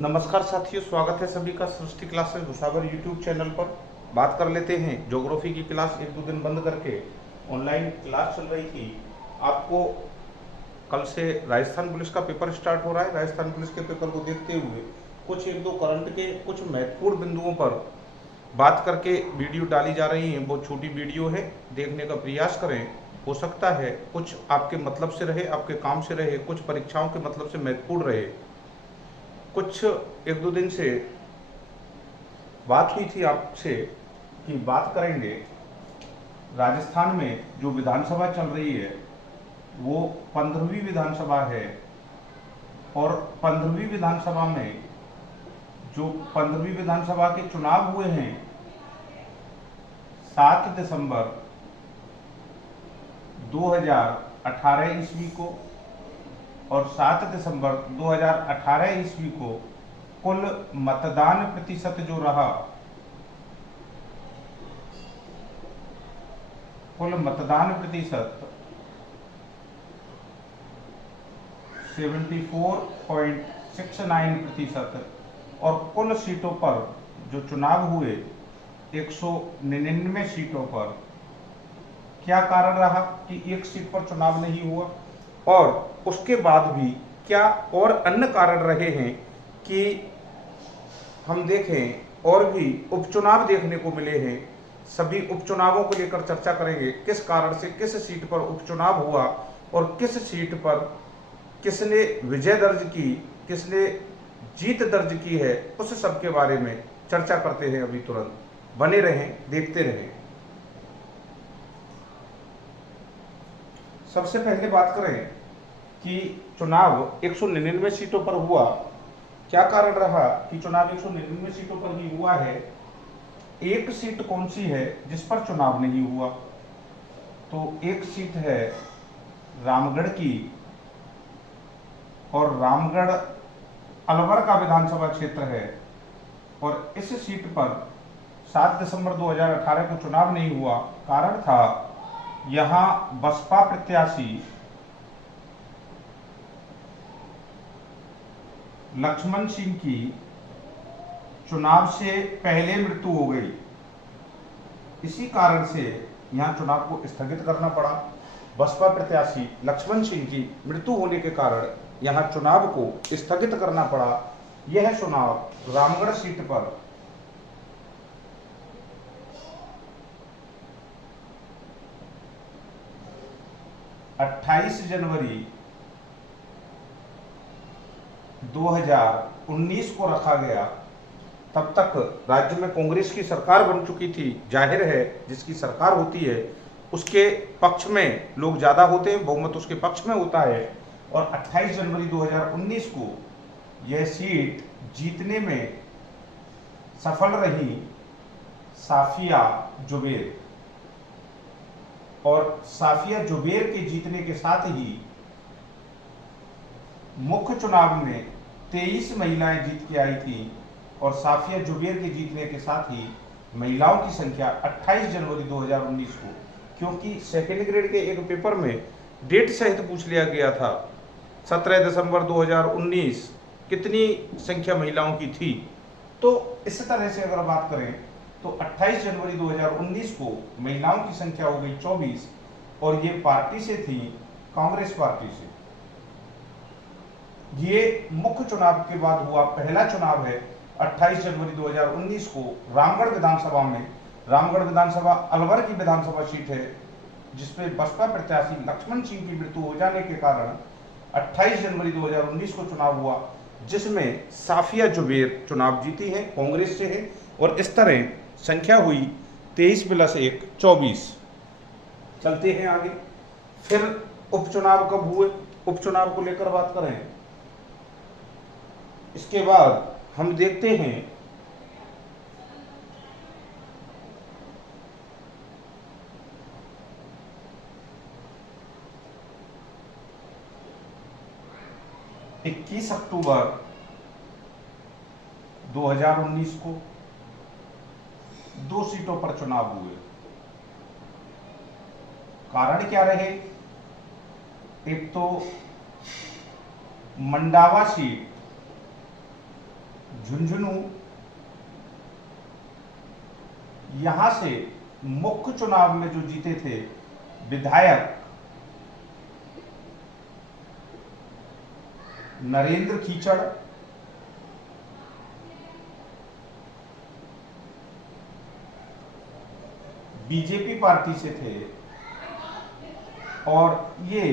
नमस्कार साथियों, स्वागत है सभी का सृष्टि क्लासेस भुसावर यूट्यूब चैनल पर। बात कर लेते हैं ज्योग्राफी की क्लास। एक दो दिन बंद करके ऑनलाइन क्लास चल रही थी। आपको कल से राजस्थान पुलिस का पेपर स्टार्ट हो रहा है। राजस्थान पुलिस के पेपर को देखते हुए कुछ एक दो करंट के कुछ महत्वपूर्ण बिंदुओं पर बात करके वीडियो डाली जा रही है। बहुत छोटी वीडियो है, देखने का प्रयास करें। हो सकता है कुछ आपके मतलब से रहे, आपके काम से रहे, कुछ परीक्षाओं के मतलब से महत्वपूर्ण रहे। कुछ एक दो दिन से बात हुई थी आपसे कि बात करेंगे राजस्थान में जो विधानसभा चल रही है वो 15वीं विधानसभा है। और 15वीं विधानसभा में जो 15वीं विधानसभा के चुनाव हुए हैं 7 दिसंबर 2018 ईस्वी को और 7 दिसंबर 2018 ईस्वी को कुल मतदान प्रतिशत जो रहा, कुल मतदान प्रतिशत 74.69% और कुल सीटों पर जो चुनाव हुए 199 सीटों पर। क्या कारण रहा कि एक सीट पर चुनाव नहीं हुआ, और उसके बाद भी क्या और अन्य कारण रहे हैं कि हम देखें और भी उपचुनाव देखने को मिले हैं। सभी उपचुनावों को लेकर चर्चा करेंगे, किस कारण से किस सीट पर उपचुनाव हुआ और किस सीट पर किसने विजय दर्ज की, किसने जीत दर्ज की है, उस सब के बारे में चर्चा करते हैं। अभी तुरंत बने रहें, देखते रहें। सबसे पहले बात करें कि चुनाव 199 सीटों पर हुआ। क्या कारण रहा कि चुनाव 199 सीटों पर ही हुआ है? एक सीट कौन सी है जिस पर चुनाव नहीं हुआ? तो एक सीट है रामगढ़ की, और रामगढ़ अलवर का विधानसभा क्षेत्र है। और इस सीट पर 7 दिसंबर 2018 को चुनाव नहीं हुआ। कारण था यहां बसपा प्रत्याशी लक्ष्मण सिंह की चुनाव से पहले मृत्यु हो गई। इसी कारण से यहां चुनाव को स्थगित करना पड़ा। बसपा प्रत्याशी लक्ष्मण सिंह की मृत्यु होने के कारण यहां चुनाव को स्थगित करना पड़ा। यह चुनाव रामगढ़ सीट पर 28 जनवरी 2019 को रखा गया। तब तक राज्य में कांग्रेस की सरकार बन चुकी थी। जाहिर है जिसकी सरकार होती है उसके पक्ष में लोग ज्यादा होते हैं, बहुमत उसके पक्ष में होता है। और 28 जनवरी 2019 को यह सीट जीतने में सफल रही साफिया जुबैर। और साफिया जुबैर के जीतने के साथ ही मुख्य चुनाव में 23 महिलाएं जीत के आई थी। और साफिया जुबैर के जीतने के साथ ही महिलाओं की संख्या 28 जनवरी 2019 को, क्योंकि सेकेंड ग्रेड के एक पेपर में डेट सहित पूछ लिया गया था 17 दिसंबर 2019 कितनी संख्या महिलाओं की थी। तो इस तरह से अगर बात करें तो 28 जनवरी 2019 को महिलाओं की संख्या हो गई 24, और ये पार्टी से थी, कांग्रेस पार्टी से। ये मुख्य चुनाव के बाद हुआ पहला चुनाव है 28 जनवरी 2019 को रामगढ़ विधानसभा में। रामगढ़ विधानसभा अलवर की विधानसभा सीट है जिसमें बसपा प्रत्याशी लक्ष्मण सिंह की मृत्यु हो जाने के कारण 28 जनवरी 2019 को चुनाव हुआ, जिसमें साफिया जुबैर चुनाव जीती है, कांग्रेस से है। और इस तरह संख्या हुई 23 + 1 24। चलते हैं आगे। फिर उपचुनाव कब हुए, उपचुनाव को लेकर बात करें। इसके बाद हम देखते हैं अक्टूबर 2019 को 2 सीटों पर चुनाव हुए। कारण क्या रहे? एक तो मंडावा सीट झुंझुनू, यहां से मुख्य चुनाव में जो जीते थे विधायक नरेंद्र कीचड़, बीजेपी पार्टी से थे, और ये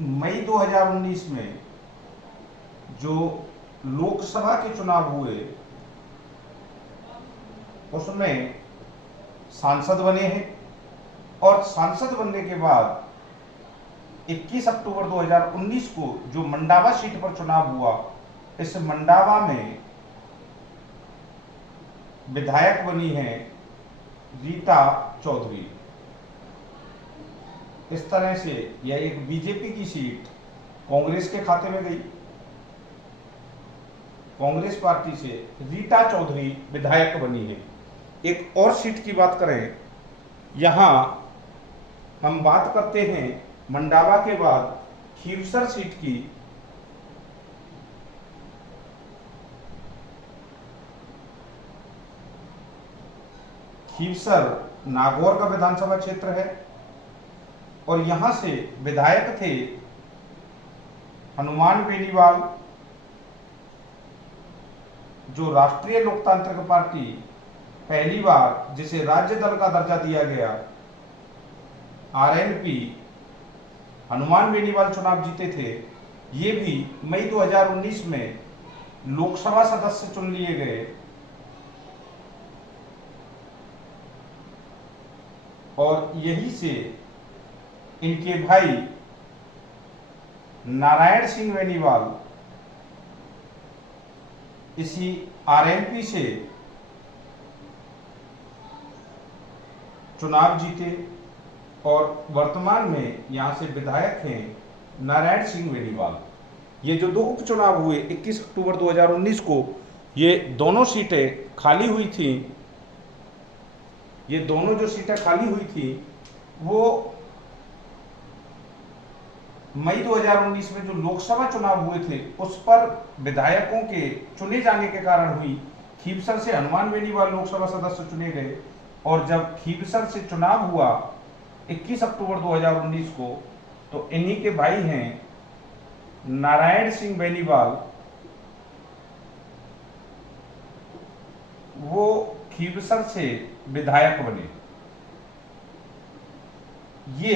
मई 2019 में जो लोकसभा के चुनाव हुए उसमें सांसद बने हैं, और सांसद बनने के बाद 21 अक्टूबर 2019 को जो मंडावा सीट पर चुनाव हुआ, इस मंडावा में विधायक बनी हैं रीता चौधरी। इस तरह से यह एक बीजेपी की सीट कांग्रेस के खाते में गई। कांग्रेस पार्टी से रीता चौधरी विधायक बनी है। एक और सीट की बात करें, यहां हम बात करते हैं मंडावा के बाद खीवसर सीट की। खीवसर नागौर का विधानसभा क्षेत्र है, और यहां से विधायक थे हनुमान बेनीवाल, जो राष्ट्रीय लोकतांत्रिक पार्टी पहली बार जिसे राज्य दल का दर्जा दिया गया, आरएलपी, हनुमान बेनीवाल चुनाव जीते थे। ये भी मई 2019 में लोकसभा सदस्य चुन लिए गए, और यही से इनके भाई नारायण सिंह बेनीवाल इसी आरएलपी से चुनाव जीते, और वर्तमान में यहां से विधायक हैं नारायण सिंह बेनीवाल। ये जो दो उपचुनाव हुए 21 अक्टूबर 2019 को, ये दोनों सीटें खाली हुई थी। ये दोनों जो सीटें खाली हुई थी वो मई 2019 में जो लोकसभा चुनाव हुए थे उस पर विधायकों के चुने जाने के कारण हुई। खीवसर से हनुमान बेनीवाल लोकसभा सदस्य चुने गए, और जब खीवसर से चुनाव हुआ 21 अक्टूबर 2019 को, तो इन्हीं के भाई हैं नारायण सिंह बेनीवाल, वो खीवसर से विधायक बने। ये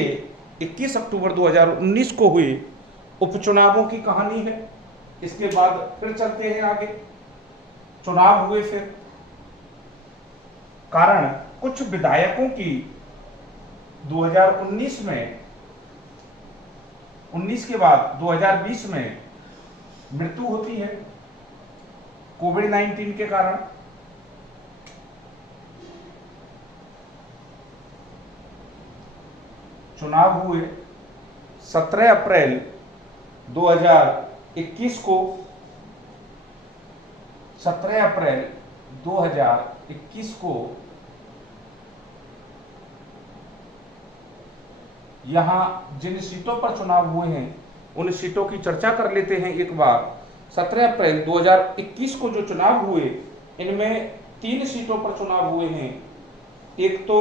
21 अक्टूबर 2019 को हुए उपचुनावों की कहानी है। इसके बाद फिर चलते हैं आगे। चुनाव हुए फिर, कारण कुछ विधायकों की 2019 में, 19 के बाद 2020 में मृत्यु होती है कोविड-19 के कारण। चुनाव हुए 17 अप्रैल 2021 को। 17 अप्रैल 2021 को यहां जिन सीटों पर चुनाव हुए हैं उन सीटों की चर्चा कर लेते हैं एक बार। 17 अप्रैल 2021 को जो चुनाव हुए, इनमें 3 सीटों पर चुनाव हुए हैं। एक तो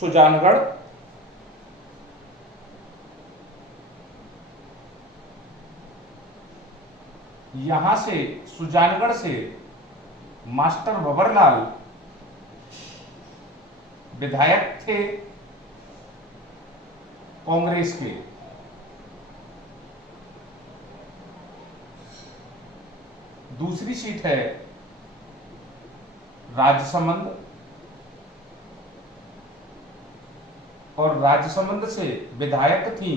सुजानगढ़, यहां से सुजानगढ़ से मास्टर भंवरलाल विधायक थे कांग्रेस के। दूसरी सीट है राजसमंद, और राजसमंद से विधायक थी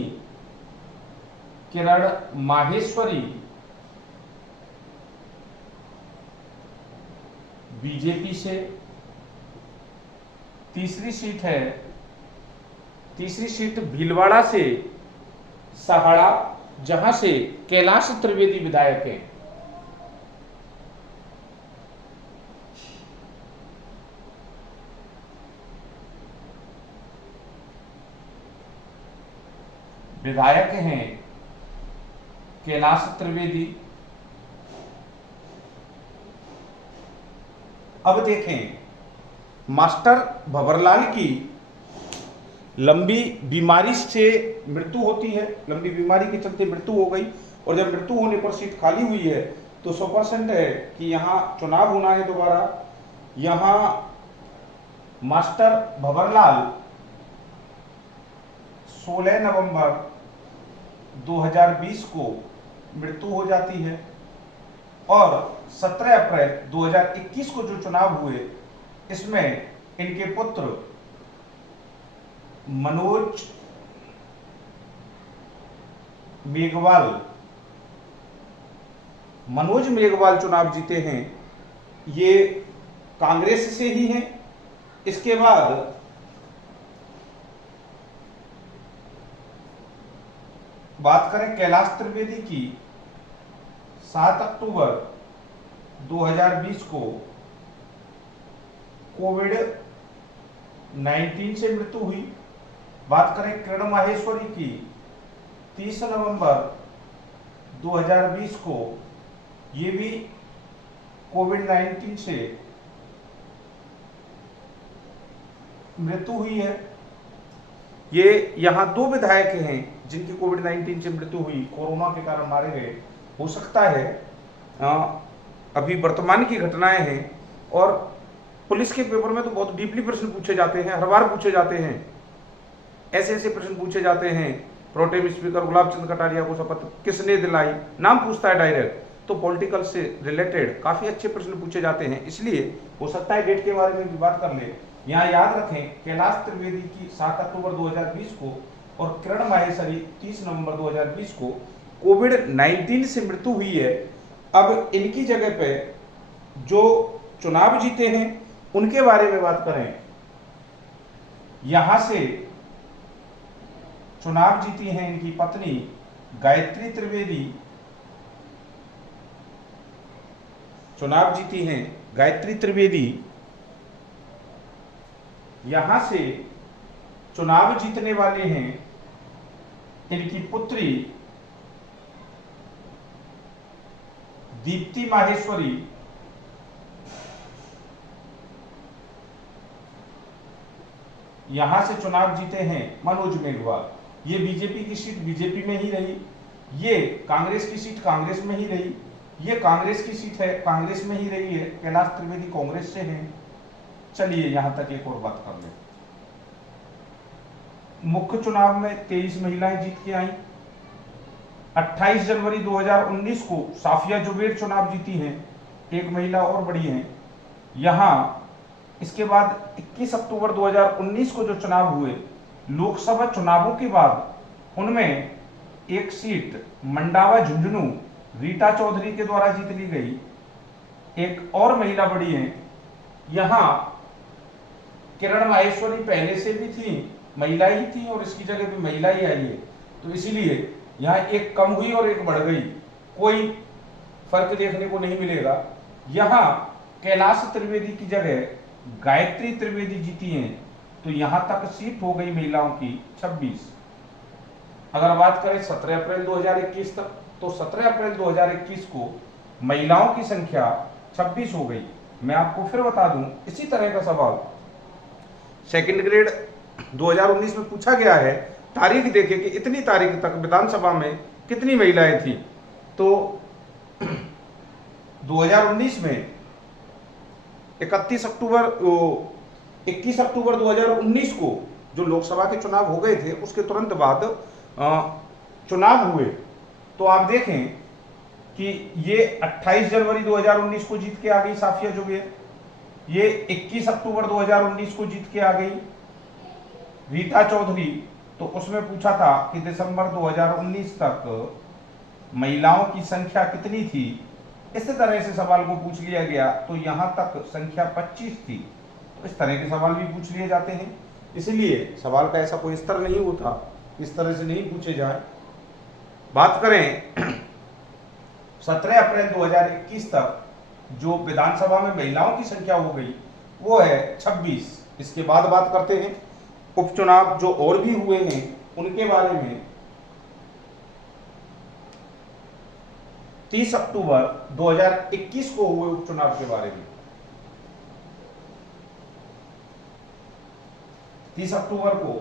किरण माहेश्वरी, बीजेपी से। तीसरी सीट भीलवाड़ा से सहाड़ा, जहां से कैलाश त्रिवेदी विधायक हैं। विधायक हैं कैलाश त्रिवेदी, अब देखें, मास्टर भंवरलाल की लंबी बीमारी से मृत्यु होती है, लंबी बीमारी के चलते मृत्यु हो गई, और जब मृत्यु होने पर सीट खाली हुई है तो 100% है कि यहाँ चुनाव होना है दोबारा। यहाँ मास्टर भंवरलाल 16 नवंबर 2020 को मृत्यु हो जाती है, और 17 अप्रैल 2021 को जो चुनाव हुए इसमें इनके पुत्र मनोज मेघवाल चुनाव जीते हैं। ये कांग्रेस से ही हैं। इसके बाद बात करें कैलाश त्रिवेदी की, 7 अक्टूबर 2020 को कोविड-19 से मृत्यु हुई। बात करें किरण माहेश्वरी की, 30 नवंबर 2020 को, ये भी कोविड-19 से मृत्यु हुई है। ये यहाँ 2 विधायक हैं जिनकी कोविड-19 से मृत्यु हुई, कोरोना के कारण मारे गए। हो सकता है अभी वर्तमान की घटनाएं हैं, और पुलिस के पेपर में तो बहुत डीपली प्रश्न पूछे जाते हैं, हर बार पूछे जाते हैं, ऐसे ऐसे प्रश्न पूछे जाते हैं। प्रोटेम स्पीकर गुलाब चंद कटारिया को शपथ किसने दिलाई, नाम पूछता है डायरेक्ट। तो पॉलिटिकल से रिलेटेड काफी अच्छे प्रश्न पूछे जाते हैं, इसलिए हो सकता है डेट के बारे में भी बात कर ले। यहाँ याद रखें, कैलाश त्रिवेदी की 7 अक्टूबर 2020 को और किरण माहेश्वरी 30 नवंबर 2020 को कोविड-19 से मृत्यु हुई है। अब इनकी जगह पे जो चुनाव जीते हैं उनके बारे में बात करें। यहां से चुनाव जीती हैं इनकी पत्नी गायत्री त्रिवेदी, चुनाव जीती हैं गायत्री त्रिवेदी। यहां से चुनाव जीतने वाले हैं इनकी पुत्री दीप्ति माहेश्वरी, यहां से चुनाव जीते हैं मनोज मेघवाल। ये बीजेपी की सीट बीजेपी में ही रही, ये कांग्रेस की सीट कांग्रेस में ही रही, ये कांग्रेस की सीट है कांग्रेस में ही रही है। कैलाश त्रिवेदी कांग्रेस से हैं। चलिए यहां तक एक और बात कर लें। मुख्य चुनाव में 23 महिलाएं जीत के आई। 28 जनवरी 2019 को साफिया जुबैर चुनाव जीती हैं, एक महिला और बड़ी हैं। यहां इसके बाद 21 अक्टूबर 2019 को जो चुनाव हुए, लोकसभा चुनावों के बाद उनमें एक सीट मंडावा झुंझुनू रीटा चौधरी के द्वारा जीत ली गई। एक और महिला बड़ी हैं। यहां किरण माहेश्वरी पहले से भी थी, महिला ही थी, और इसकी जगह भी महिला ही आई है, तो इसीलिए यहाँ एक कम हुई और एक बढ़ गई, कोई फर्क देखने को नहीं मिलेगा। यहाँ कैलाश त्रिवेदी की जगह गायत्री त्रिवेदी जीती हैं, तो यहां तक सीट हो गई महिलाओं की 26। अगर बात करें 17 अप्रैल 2021 तक, तो 17 अप्रैल 2021 को महिलाओं की संख्या 26 हो गई। मैं आपको फिर बता दूं, इसी तरह का सवाल सेकंड ग्रेड 2019 में पूछा गया है। तारीख देखें कि इतनी तारीख तक विधानसभा में कितनी महिलाएं थी। तो 2019 में 21 अक्टूबर 2019 को जो लोकसभा के चुनाव हो गए थे, उसके तुरंत बाद चुनाव हुए। तो आप देखें कि ये 28 जनवरी 2019 को जीत के आ गई साफिया जुबैर, ये 21 अक्टूबर 2019 को जीत के आ गई रीटा चौधरी। तो उसमें पूछा था कि दिसंबर 2019 तक महिलाओं की संख्या कितनी थी, इस तरह से सवाल को पूछ लिया गया। तो यहां तक संख्या 25 थी। तो इस तरह के सवाल भी पूछ लिए जाते हैं, इसलिए सवाल का ऐसा कोई स्तर नहीं होता, इस तरह से नहीं पूछे जाए। बात करें 17 अप्रैल 2021 तक जो विधानसभा में महिलाओं की संख्या हो गई वो है 26। इसके बाद बात करते हैं उपचुनाव जो और भी हुए हैं उनके बारे में। 30 अक्टूबर 2021 को हुए उपचुनाव के बारे में। 30 अक्टूबर को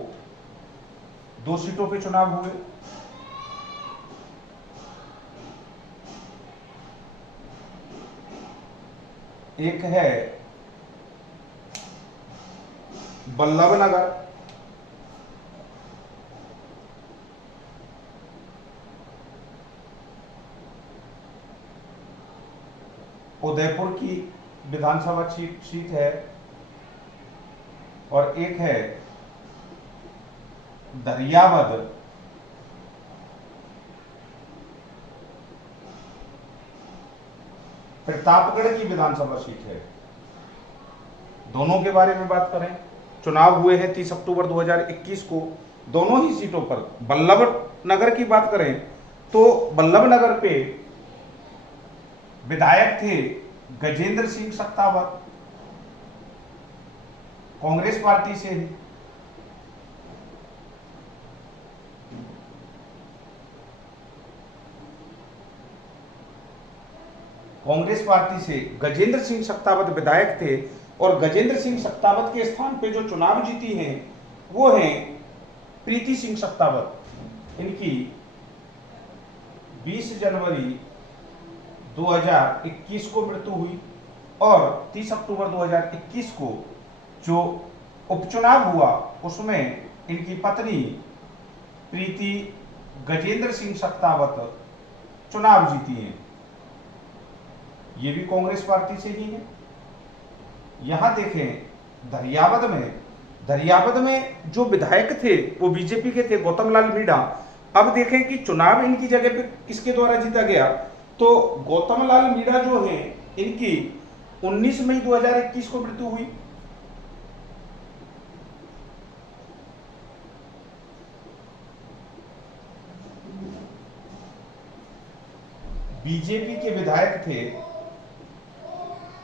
2 सीटों पे चुनाव हुए। एक है बल्लभनगर, उदयपुर की विधानसभा सीट है, और एक है दरियावद प्रतापगढ़ की विधानसभा सीट है। दोनों के बारे में बात करें, चुनाव हुए हैं 30 अक्टूबर 2021 को दोनों ही सीटों पर। बल्लभनगर की बात करें तो बल्लभनगर पे विधायक थे गजेंद्र सिंह सक्तावत, कांग्रेस पार्टी से ही। कांग्रेस पार्टी से गजेंद्र सिंह सक्तावत विधायक थे, और गजेंद्र सिंह सक्तावत के स्थान पे जो चुनाव जीती हैं वो हैं प्रीति सिंह सक्तावत। इनकी 20 जनवरी 2021 को मृत्यु हुई, और 30 अक्टूबर 2021 को जो उपचुनाव हुआ उसमें इनकी पत्नी प्रीति गजेंद्र सिंह सक्तावत चुनाव जीती हैं। ये भी कांग्रेस पार्टी से ही है। यहां देखें दरियावद में जो विधायक थे वो बीजेपी के थे, गौतम लाल मीणा। अब देखें कि चुनाव इनकी जगह पे किसके द्वारा जीता गया, तो गौतम लाल मीणा जो हैं इनकी 19 मई 2021 को मृत्यु हुई। बीजेपी के विधायक थे,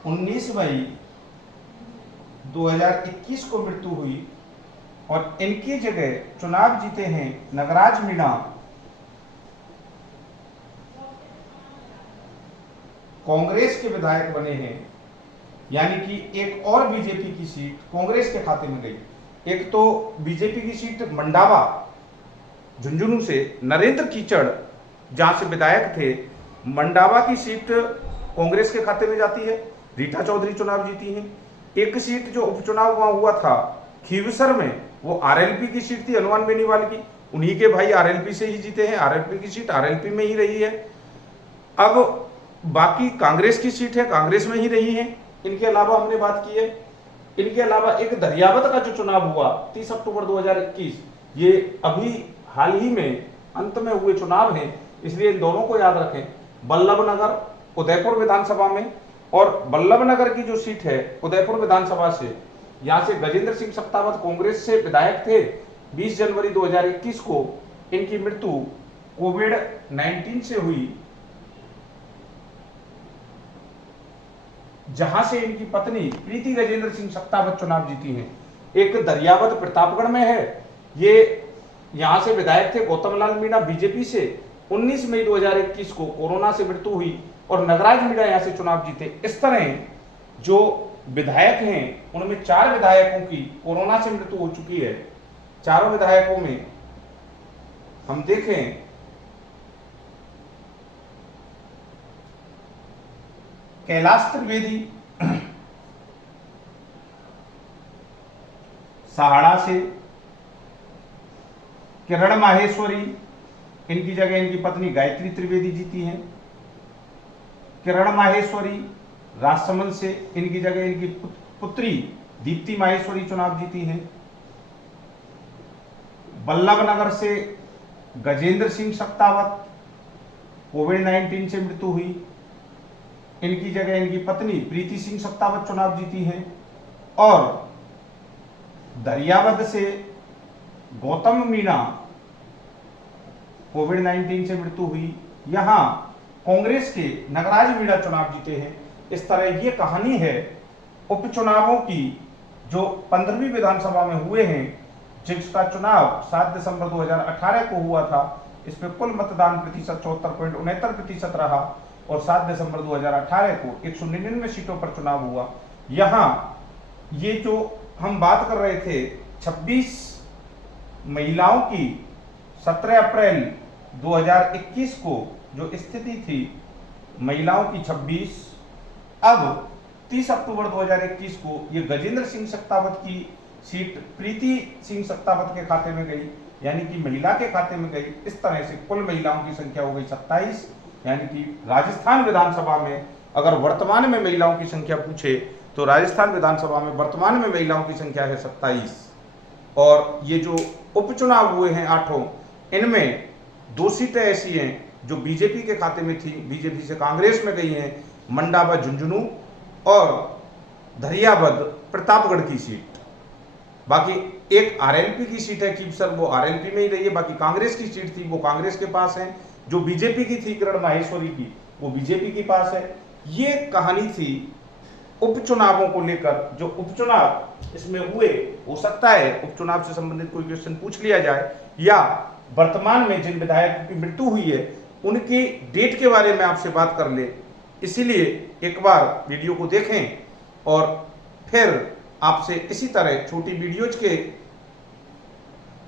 19 मई 2021 को मृत्यु हुई, और इनकी जगह चुनाव जीते हैं नगराज मीणा, कांग्रेस के विधायक बने हैं। यानी कि एक और बीजेपी की सीट कांग्रेस के खाते में गई। एक तो बीजेपी की सीट मंडावा झुंझुनू से नरेंद्र कीचड़ जहां से विधायक थे, मंडावा की सीट कांग्रेस के खाते में जाती है, रीटा चौधरी चुनाव जीती हैं। एक सीट जो उपचुनाव वहां हुआ था खीवसर में, वो आरएलपी की सीट थी, हनुमान बेनीवाल की, उन्हीं के भाई आरएलपी से ही जीते हैं। आरएलपी की सीट आरएलपी में ही रही है। अब बाकी कांग्रेस की सीट है, कांग्रेस में ही रही है। इनके अलावा हमने बात की है, इनके अलावा एक दरियावद का जो चुनाव हुआ 30 अक्टूबर 2021, ये अभी हाल ही में अंत में हुए चुनाव हैं, इसलिए इन दोनों को याद रखें। बल्लभनगर उदयपुर विधानसभा में, और बल्लभनगर की जो सीट है उदयपुर विधानसभा से, यहां से गजेंद्र सिंह सक्तावत कांग्रेस से विधायक थे। 20 जनवरी 2021 को इनकी मृत्यु कोविड-19 से हुई, जहां से इनकी पत्नी प्रीति गजेंद्र सिंह सक्तावत चुनाव जीती हैं। एक दरियावद प्रतापगढ़ में है, ये यहां से विधायक थे गौतम लाल मीणा बीजेपी से। 19 मई 2021 को कोरोना से मृत्यु हुई, और नगराज मीणा यहां से चुनाव जीते। इस तरह जो विधायक हैं उनमें 4 विधायकों की कोरोना से मृत्यु हो चुकी है। चारों विधायकों में हम देखें कैलाश त्रिवेदी सहाड़ा से, किरण माहेश्वरी, इनकी जगह इनकी पत्नी गायत्री त्रिवेदी जीती हैं। किरण माहेश्वरी राजसमंद से, इनकी जगह इनकी पुत्री दीप्ति माहेश्वरी चुनाव जीती हैं। बल्लभनगर से गजेंद्र सिंह सक्तावत कोविड-19 से मृत्यु हुई, इनकी जगह इनकी पत्नी प्रीति सिंह सक्तावत चुनाव जीती हैं। और दरियावद से गौतम मीणा कोविड-19 से मृत्यु हुई, यहां कांग्रेस के नगराज मीणा चुनाव जीते हैं। इस तरह ये कहानी है उपचुनावों की जो 15वीं विधानसभा में हुए हैं, जिसका चुनाव 7 दिसंबर 2018 को हुआ था। इस पे कुल मतदान प्रतिशत 74.69% रहा, और 7 दिसंबर 2018 को 199 सीटों पर चुनाव हुआ। यहाँ ये जो हम बात कर रहे थे 26 महिलाओं की 17 अप्रैल 2021 को जो स्थिति थी महिलाओं की 26, अब 30 अक्टूबर 2021 को ये गजेंद्र सिंह शक्तावत की सीट प्रीति सिंह शक्तावत के खाते में गई, यानी कि महिला के खाते में गई। इस तरह से कुल महिलाओं की संख्या हो गई 27, यानी कि राजस्थान विधानसभा में अगर वर्तमान में महिलाओं की संख्या पूछे तो राजस्थान विधानसभा में वर्तमान में महिलाओं की संख्या है 27। और ये जो उपचुनाव हुए हैं 8, इनमें 2 सीटें ऐसी हैं जो बीजेपी के खाते में थी, बीजेपी से कांग्रेस में गई हैं, मंडा व झुंझुनू और धरियाबद प्रतापगढ़ की सीट। बाकी एक आरएलपी की सीट है कीपसर, वो आरएलपी में ही रही है। बाकी कांग्रेस की सीट थी वो कांग्रेस के पास है, जो बीजेपी की थी किरण माहेश्वरी की वो बीजेपी के पास है। ये कहानी थी उपचुनावों को लेकर। जो उपचुनाव इसमें हुए, हो सकता है उपचुनाव से संबंधित कोई क्वेश्चन पूछ लिया जाए, या वर्तमान में जिन विधायकों की मृत्यु हुई है उनकी डेट के बारे में आपसे बात कर ले। इसीलिए एक बार वीडियो को देखें और फिर आपसे इसी तरह छोटी वीडियोज के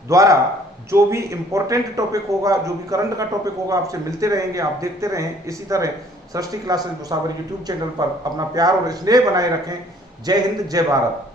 द्वारा जो भी इंपॉर्टेंट टॉपिक होगा, जो भी करंट का टॉपिक होगा, आपसे मिलते रहेंगे। आप देखते रहें इसी तरह सृष्टि क्लासेस भुसावर यूट्यूब चैनल पर। अपना प्यार और स्नेह बनाए रखें। जय हिंद, जय भारत।